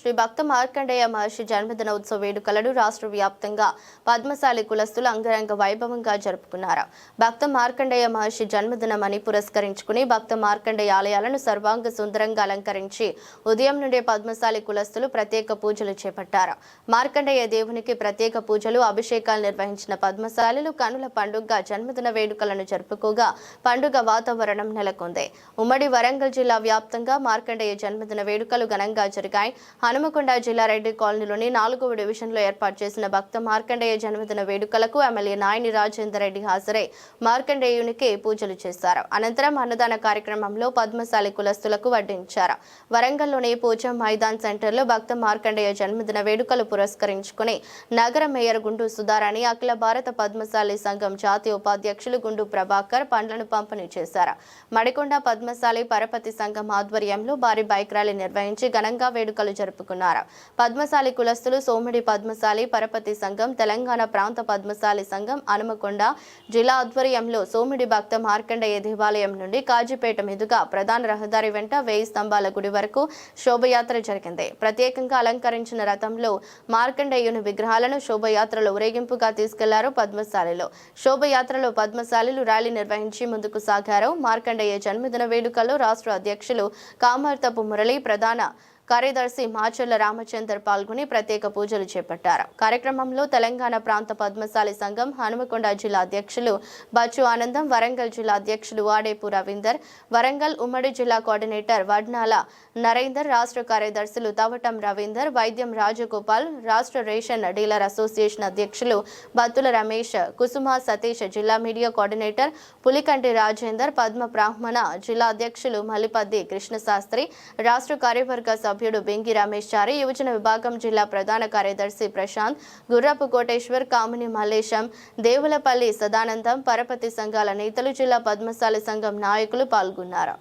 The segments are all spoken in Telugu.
శ్రీ భక్త మార్కండేయ మహర్షి జన్మదిన ఉత్సవ వేడుకలను రాష్ట్ర వ్యాప్తంగా పద్మశాలి కులస్తులు అంగరంగ వైభవంగా జరుపుకున్నారు. భక్త మార్కండేయ మహర్షి జన్మదినమని పురస్కరించుకుని భక్త మార్కండేయ ఆలయాలను సర్వాంగ సుందరంగా అలంకరించి ఉదయం నుండే పద్మశాలి కులస్తులు ప్రత్యేక పూజలు చేపట్టారు. మార్కండేయ దేవునికి ప్రత్యేక పూజలు అభిషేకాలు నిర్వహించిన పద్మశాలిలు కనుల పండుగ జన్మదిన వేడుకలను జరుపుకోగా పండుగ వాతావరణం నెలకొంది. ఉమ్మడి వరంగల్ జిల్లా వ్యాప్తంగా మార్కండేయ జన్మదిన వేడుకలు ఘనంగా జరిగాయి. హనుమకొండ జిల్లా రెడ్డి కాలనీలోని నాలుగవ డివిజన్లో ఏర్పాటు చేసిన భక్త మార్కండేయ జన్మదిన వేడుకలకు ఎమ్మెల్యే నాయని రాజేందర్ రెడ్డి హాజరై మార్కండేయునికి పూజలు చేశారు. అనంతరం అన్నదాన కార్యక్రమంలో పద్మశాలి కులస్తులకు వడ్డించారు. వరంగల్లోని పూజ మైదాన్ సెంటర్లో భక్త మార్కండేయ జన్మదిన వేడుకలు పురస్కరించుకుని నగర మేయర్ గుండు సుధారాణి అఖిల భారత పద్మశాలి సంఘం జాతీయ ఉపాధ్యక్షులు గుండు ప్రభాకర్ పండ్లను పంపిణీ చేశారు. మడికొండ పద్మశాలి పరపతి సంఘం ఆధ్వర్యంలో భారీ బైక్ ర్యాలీ నిర్వహించి ఘనంగా వేడుకలు జరుపుకున్నారు పద్మశాలి కులస్తులు సోమిడి పద్మశాలి పరపతి సంఘం తెలంగాణ ప్రాంత పద్మశాలి సంఘం హనుమకొండ జిల్లా ఆధ్వర్యంలో సోమిడి భక్త మార్కండేయ దేవాలయం నుండి కాజీపేట మీదుగా ప్రధాన రహదారి వెంట వేయి స్తంభాల గుడి వరకు శోభయాత్ర జరిగింది. ప్రత్యేకంగా అలంకరించిన రథంలో మార్కండేయుని విగ్రహాలను శోభయాత్రలో ఊరేగింపుగా తీసుకెళ్ళారు పద్మశాలిలో. శోభయాత్రలో పద్మశాలిలు ర్యాలీ నిర్వహించి ముందుకు సాగారు. మార్కండేయ జన్మదిన వేడుకల్లో రాష్ట్ర అధ్యక్షులు కామర్తపు మురళి ప్రధాన కార్యదర్శి మాచర్ల రామచందర్ పాల్గొని ప్రత్యేక పూజలు చేపట్టారు. కార్యక్రమంలో తెలంగాణ ప్రాంత పద్మశాలి సంఘం హనుమకొండ జిల్లా అధ్యక్షులు బచ్చు ఆనందం వరంగల్ జిల్లా అధ్యక్షులు వాడేపు రవీందర్ వరంగల్ ఉమ్మడి జిల్లా కోఆర్డినేటర్ వడ్నాల నరేందర్ రాష్ట్ర కార్యదర్శులు తవటం రవీందర్ వైద్యం రాజగోపాల్ రాష్ట్ర రేషన్ డీలర్ అసోసియేషన్ అధ్యక్షులు బత్తుల రమేష్ కుసుమ సతీష్ జిల్లా మీడియా కోఆర్డినేటర్ పులికంటి రాజేందర్ పద్మ బ్రాహ్మణ జిల్లా అధ్యక్షులు మలిపద్ది కృష్ణశాస్త్రి రాష్ట్ర కార్యవర్గ సభ్యుడు బెంగి రమేష్ చారి యువజన విభాగం జిల్లా ప్రధాన కార్యదర్శి ప్రశాంత్ గుర్రపు కోటేశ్వర్ కామిని మల్లేశం దేవులపల్లి సదానందం పరపతి సంఘాల నేతలు జిల్లా పద్మశాలి సంఘం నాయకులు పాల్గొన్నారు.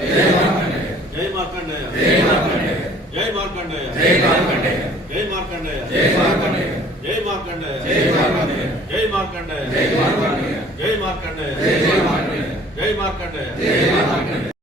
జై మార్కండేయ జై మార్కండే జై మార్కండేయ జై మార్కండే జై మార్కండేయ జై మార్కండే జై మార్కండేయ జై మార్కండే జై మార్కండేయ జై మార్కండే జై మార్కండేయ జై మార్కండే జై మార్కండేయ జై మార్కండే జై మార్కండేయ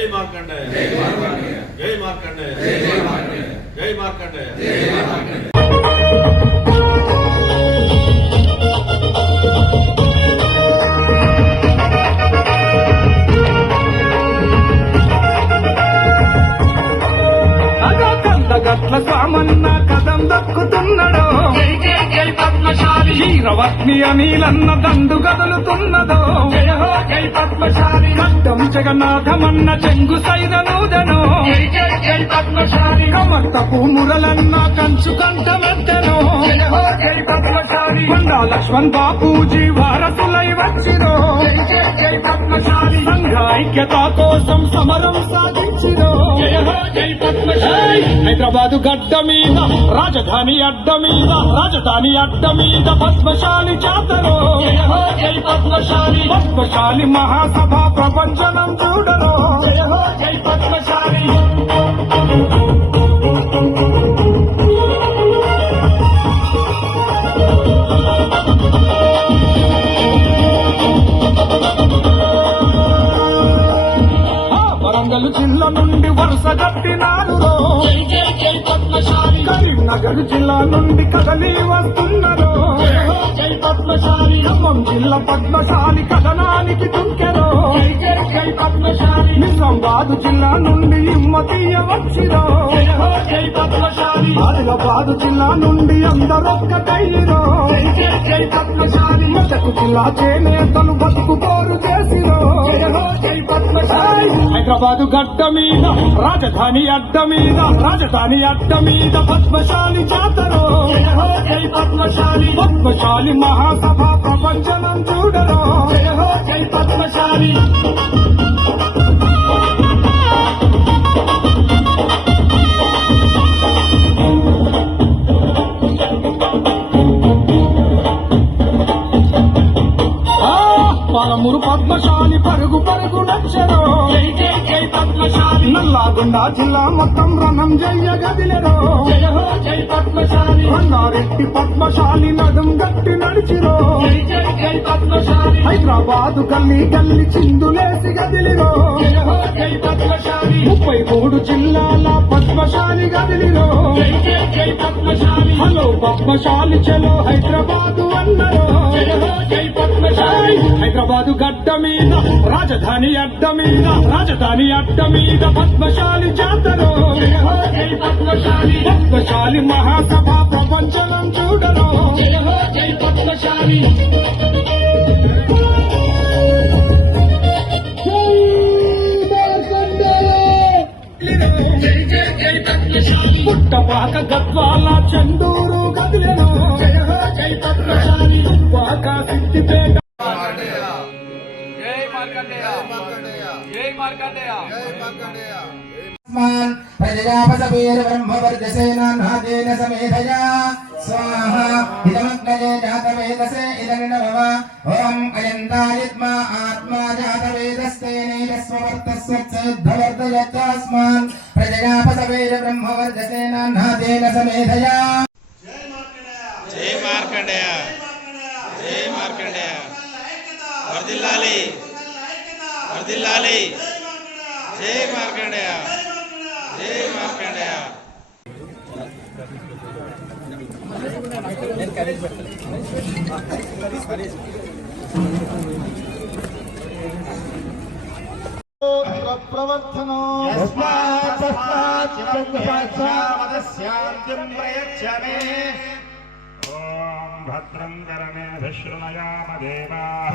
ಜೈ ಮಾರ್ಕಂಡೇಯ ಜೈ ಮಾರ್ಕಂಡೇಯ ಜೈ ಮಾರ್ಕಂಡೇಯ ಜೈ ಮಾರ್ಕಂಡೇಯ ಜೈ ಮಾರ್ಕಂಡೇಯ గట్ల సామన్న కథం దక్కుతున్నడో హీరవత్ని అనీలన్న దండు కదులుతున్నదో. కట్టం జగన్నాథమన్న చెంగు సైదనూదనో కమర్తపు పూమురలన్న కంచు కంటమెద్దనో కొండా లక్ష్మణ్ బాపూజీ వారసులై వచ్చిరో. సంఘ ఐక్యత కోసం సమరం సాగించిరో జయ జై హైదరాబాదు గడ్డ మీద రాజధాని అడ్డ మీద రాజధాని అడ్డ మీద పద్మశాలి జాతరో పద్మశాలి. పద్మశాలి మహాసభ ప్రపంచనం చూడరో జై పద్మశాలి. వరంగల్ జిల్లా నుండి వరుస గట్టినారు నగరు జిల్లా నుండి కదలి వస్తున్నారు జై పద్మశాలి ఖమ్మం జిల్లా పద్మశాలి కథనానికి దుంకెరో జై పద్మశాలి. నిజామాబాద్ జిల్లా నుండి హిమ్మతీయ వచ్చిరో. ఆదిలాబాద్ జిల్లా నుండి అందరొక్కటయ్యిరో. జై పద్మశాలి. మెదకు జిల్లా చేనేతలు బతుకు పోరు చేసిరో. జై పద్మశాలి. హైదరాబాదు గడ్డ మీద రాజధాని అడ్డ మీద రాజధాని అడ్డ మీద పద్మశాలి జాతరో. జై పద్మశాలి. పద్మశాలి మహాసభ ప్రపంచనం చూడరో. జై పద్మశాలి. పాలమూరు పద్మశాలి పరుగు పరుగు నచ్చరో. జై జై జై పద్మశాలి. నల్లాగుండ జిల్లా మొత్తం రణం గదిలెరో. జయ హో జై పద్మశాలి. రంగారెడ్డి పద్మశాలి నడుం గట్టి నడిచిరో. జై జై జై పద్మశాలి. హైదరాబాదు గల్లీ గల్లి చిందులేసి గదిలిరో. జయ హో జై పద్మశాలి. ముప్పై మూడు జిల్లాల పద్మశాలి గదిలిరో. జై జై జై పద్మశాలి. హలో పద్మశాలి చలో హైదరాబాదు అన్నరో జయ హో జై పద్మశాలి. హైదరాబాదు రాజు గడ్డ మీద రాజధాని అడ్డ మీద రాజధాని అడ్డ మీద పద్మశాలి జాతరో. పద్మశాలి. మహాసభ ప్రపంచనం చూడరో. పద్మశాలి. పుట్టపాక గద్వాల చందూరు గదిలను జయ జయ పద్మశాలి. సిద్ధి प्रजयापसवीर्ब्रह्मवर्धसेनान्हादेन समेधया स्वाहा इदमग्नये जातवेदसे इदनिन भव ॐ अयन्तायित्मा आत्मा जातवेदस्तेनैकस्ववर्तस्वच्छेद्धवर्तयत्तास्मान् प्रजयापसवीर्ब्रह्मवर्धसेनान्हादेन समेधया जय मार्कण्डेय जय मार्कण्डेय वर्धिल्लालि वर्धिल्लालि जय मार्कंडेया जय मार्कंडेया प्रवर्तनो। यस्मात् तस्मात् चिरङ्गपाच्छामदस्यान्तिं प्रयच्छमे भद्रं करमेभिशृणयामदेवाः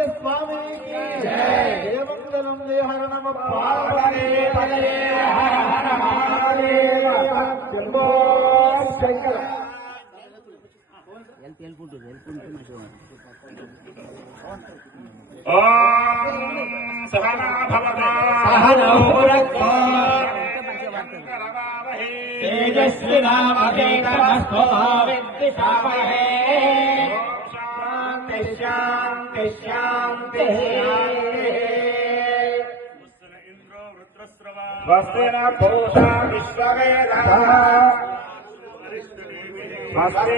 దేహర నమ పార్వతీ పదయే హర హర మహాదేవ శంభో శంకర సహనా భవతా తేజస్వినామకేతమస్తో విద్విషామహే శాంతి. శాంతి శాంతి. స్వస్తిన పూషా విశ్వవేద స్వస్తి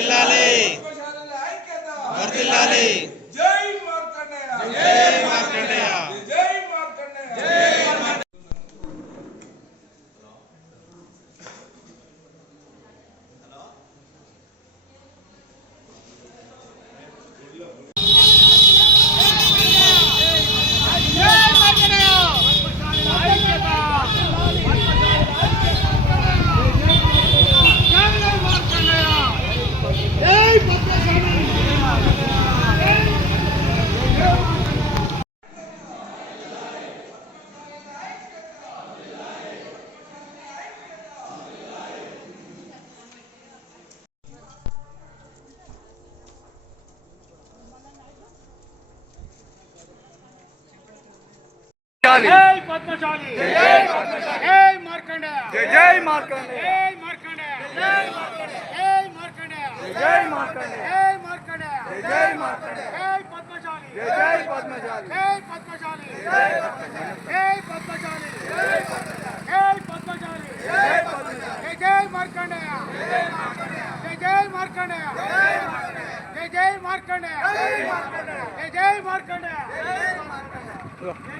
தில்லாலே జై పద్మశాలి జై పద్మశాలి జై మార్కండేయ జై మార్కండేయ జై మార్కండేయ జై మార్కండేయ జై మార్కండేయ జై మార్కండేయ జై మార్కండేయ జై పద్మశాలి జై పద్మశాలి జై పద్మశాలి జై పద్మశాలి జై పద్మశాలి జై పద్మశాలి జై మార్కండేయ జై జై మార్కండేయ జై జై మార్కండేయ జై మార్కండేయ జై జై మార్కండేయ జై మార్కండేయ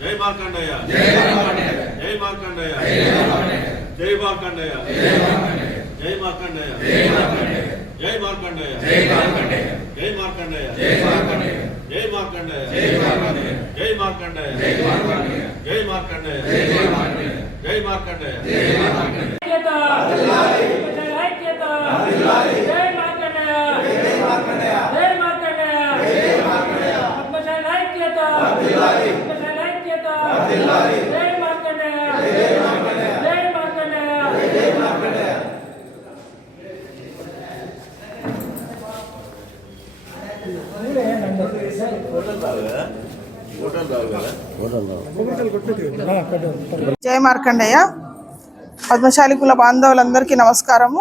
జై మార్కండేయ జై మార్కండేయ జై మార్కండేయ జై మార్కండేయ జై మార్కండేయ జై మార్కండేయ జై మార్కండేయ జై మార్కండేయ జై మార్కండేయ జై మార్కండేయ జై మార్కండేయ జై మార్కండేయ జై మార్కండేయ జై మార్కండేయ జై మార్కండేయ ఐక్యత జై మార్కండేయ జై మార్కండేయ జై మార్కండేయ పద్మశాలి ఐక్యత పద్మశాలి ఐక్యత జై మార్కండేయ జై మార్కండేయ జయ మార్కండయ్య పద్మశాలి కుల బాంధవులందరికీ నమస్కారము.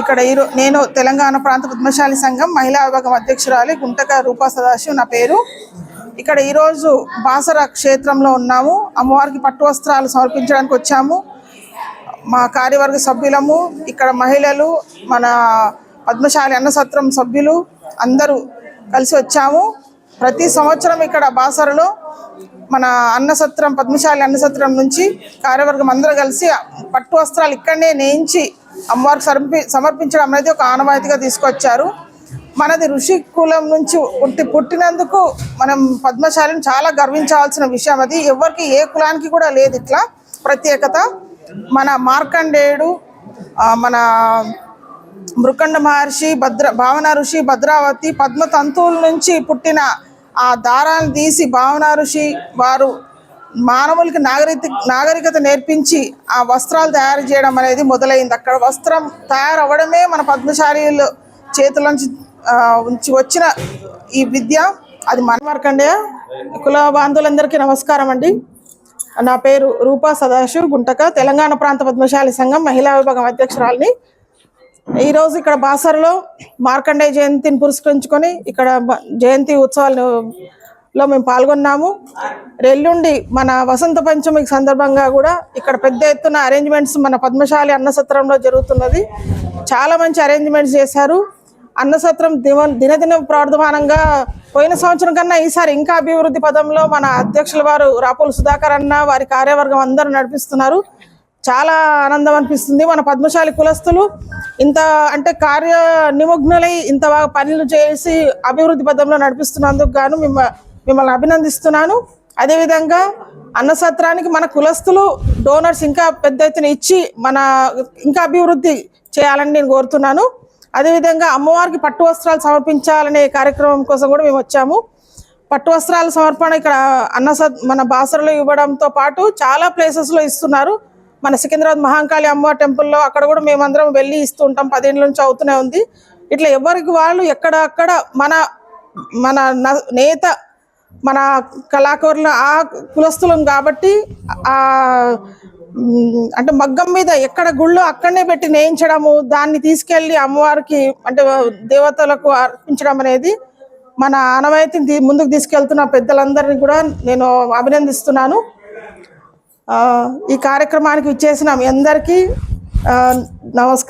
ఇక్కడ ఈరో నేను తెలంగాణ ప్రాంత పద్మశాలి సంఘం మహిళా విభాగం అధ్యక్షురాలి గుంటక రూపా సదాశివ్ నా పేరు. ఇక్కడ ఈరోజు బాసర క్షేత్రంలో ఉన్నాము. అమ్మవారికి పట్టు వస్త్రాలు సమర్పించడానికి వచ్చాము. మా కార్యవర్గ సభ్యులము ఇక్కడ మహిళలు మన పద్మశాలి అన్నసత్రం సభ్యులు అందరూ కలిసి వచ్చాము. ప్రతి సంవత్సరం ఇక్కడ బాసరలో మన అన్నసత్రం పద్మశాలి అన్నసత్రం నుంచి కార్యవర్గం అందరూ కలిసి పట్టు వస్త్రాలు ఇక్కడనే నేయించి అమ్మవారికి సమర్పి సమర్పించడం అనేది ఒక ఆనవాయితీగా తీసుకొచ్చారు. మనది ఋషి కులం నుంచి పుట్టి పుట్టినందుకు మనం పద్మశాలిని చాలా గర్వించాల్సిన విషయం అది. ఎవరికి ఏ కులానికి కూడా లేదు ఇట్లా. ప్రత్యేకత. మన మార్కండేయుడు మన మృకండ మహర్షి భద్ర భావన ఋషి భద్రావతి పద్మ తంతువుల నుంచి పుట్టిన ఆ దారాలను తీసి భావన ఋషి వారు మానవులకి నాగరిక నాగరికత నేర్పించి ఆ వస్త్రాలు తయారు చేయడం అనేది మొదలైంది. అక్కడ వస్త్రం తయారవ్వడమే మన పద్మశాలీలు చేతుల నుంచి ఉంచి వచ్చిన ఈ విద్య అది మన మార్కండే కుల బాంధవులందరికీ నమస్కారం అండి. నా పేరు రూపా సదాశివ్ గుంటక తెలంగాణ ప్రాంత పద్మశాలి సంఘం మహిళా విభాగం అధ్యక్షురాలని. ఈరోజు ఇక్కడ బాసర్లో మార్కండేయ జయంతిని పురస్కరించుకొని ఇక్కడ జయంతి ఉత్సవాలలో మేము పాల్గొన్నాము. రెల్లుండి మన వసంత పంచమి సందర్భంగా కూడా ఇక్కడ పెద్ద ఎత్తున అరేంజ్మెంట్స్ మన పద్మశాలి అన్నసత్రంలో జరుగుతున్నది. చాలా మంచి అరేంజ్మెంట్స్ చేశారు. అన్నసత్రం దివ దినదిన ప్రవర్ధమానంగా పోయిన సంవత్సరం కన్నా ఈసారి ఇంకా అభివృద్ధి పదంలో మన అధ్యక్షుల వారు రాపోలు సుధాకర్ అన్న వారి కార్యవర్గం అందరూ నడిపిస్తున్నారు. చాలా ఆనందం అనిపిస్తుంది. మన పద్మశాలి కులస్తులు ఇంత అంటే కార్య నిమగ్నులై ఇంత బాగా పనులు చేసి అభివృద్ధి పదంలో నడిపిస్తున్నందుకు గాను మిమ్మ మిమ్మల్ని అభినందిస్తున్నాను. అదేవిధంగా అన్నసత్రానికి మన కులస్తులు డోనర్స్ ఇంకా పెద్ద ఎత్తున ఇచ్చి మన ఇంకా అభివృద్ధి చేయాలని నేను కోరుతున్నాను. అదేవిధంగా అమ్మవారికి పట్టు వస్త్రాలు సమర్పించాలనే కార్యక్రమం కోసం కూడా మేము వచ్చాము. పట్టు వస్త్రాల సమర్పణ ఇక్కడ అన్న మన బాసరలో ఇవ్వడంతో పాటు చాలా ప్లేసెస్లో ఇస్తున్నారు. మన సికింద్రాబాద్ మహాంకాళి అమ్మవారి టెంపుల్లో అక్కడ కూడా మేమందరం వెళ్ళి ఇస్తూ ఉంటాం. పదేళ్ళ నుంచి అవుతూనే ఉంది. ఇట్లా ఎవరికి వాళ్ళు ఎక్కడ అక్కడ మన మన న- నేత మన కళాకారులు ఆ కులస్తులం కాబట్టి ఆ అంటే మగ్గం మీద ఎక్కడ గుళ్ళు అక్కడనే పెట్టి నేయించడము దాన్ని తీసుకెళ్ళి అమ్మవారికి అంటే దేవతలకు అర్పించడం అనేది మన ఆనవాయితీని ముందుకు తీసుకెళ్తున్న పెద్దలందరినీ కూడా నేను అభినందిస్తున్నాను. ఆ, ఈ కార్యక్రమానికి ఇచ్చేసిన మీ అందరికీ ఆ, నమస్కారం.